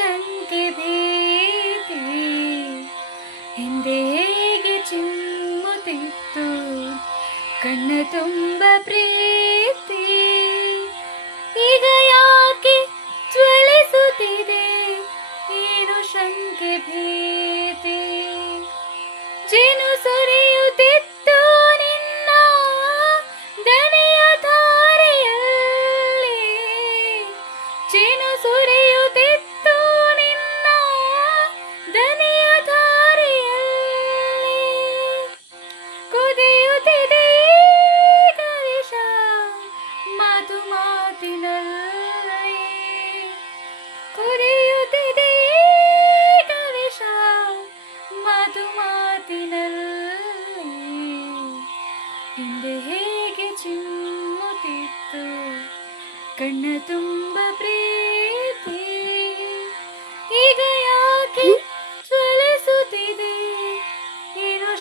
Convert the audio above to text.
ಶಂಕೆ ಭೀತಿ ಹಿಂದೆ ಹೇಗೆ ಚಿಮ್ಮುತ್ತಿತ್ತು ಕಣ್ಣ ತುಂಬ ಪ್ರೀತಿ, ಈಗ ಯಾಕೆ ಜ್ವಲಿಸುತ್ತಿದೆ ಏನು ಶಂಕೆ ಭೀತಿ. ಜೇನು ಸುರಿಯುತ್ತಿತ್ತು ನಿನ್ನ ದನಿಯ ಧಾರೆಯಲ್ಲಿ, ಜೇನು ಸುರಿಯುತ್ತಿತ್ತು ನಿನ್ನ ದನಿಯ ಧಾರೆಯಲ್ಲಿ, ಕುದಿಯುತ್ತಿದೆ ಈಗ ವಿಷ ಮಾತು ಮಾತಿನಲ್ಲಿ, ಕುದಿಯುತ್ತಿದೆ ಈಗ ವಿಷ ಮಾತು ಮಾತಿನಲ್ಲಿ. ಹಿಂದೆ ಹೇಗೆ ಚಿಮ್ಮುತ್ತಿತ್ತು ಕಣ್ಣ ತುಂಬ ಪ್ರೀತಿ.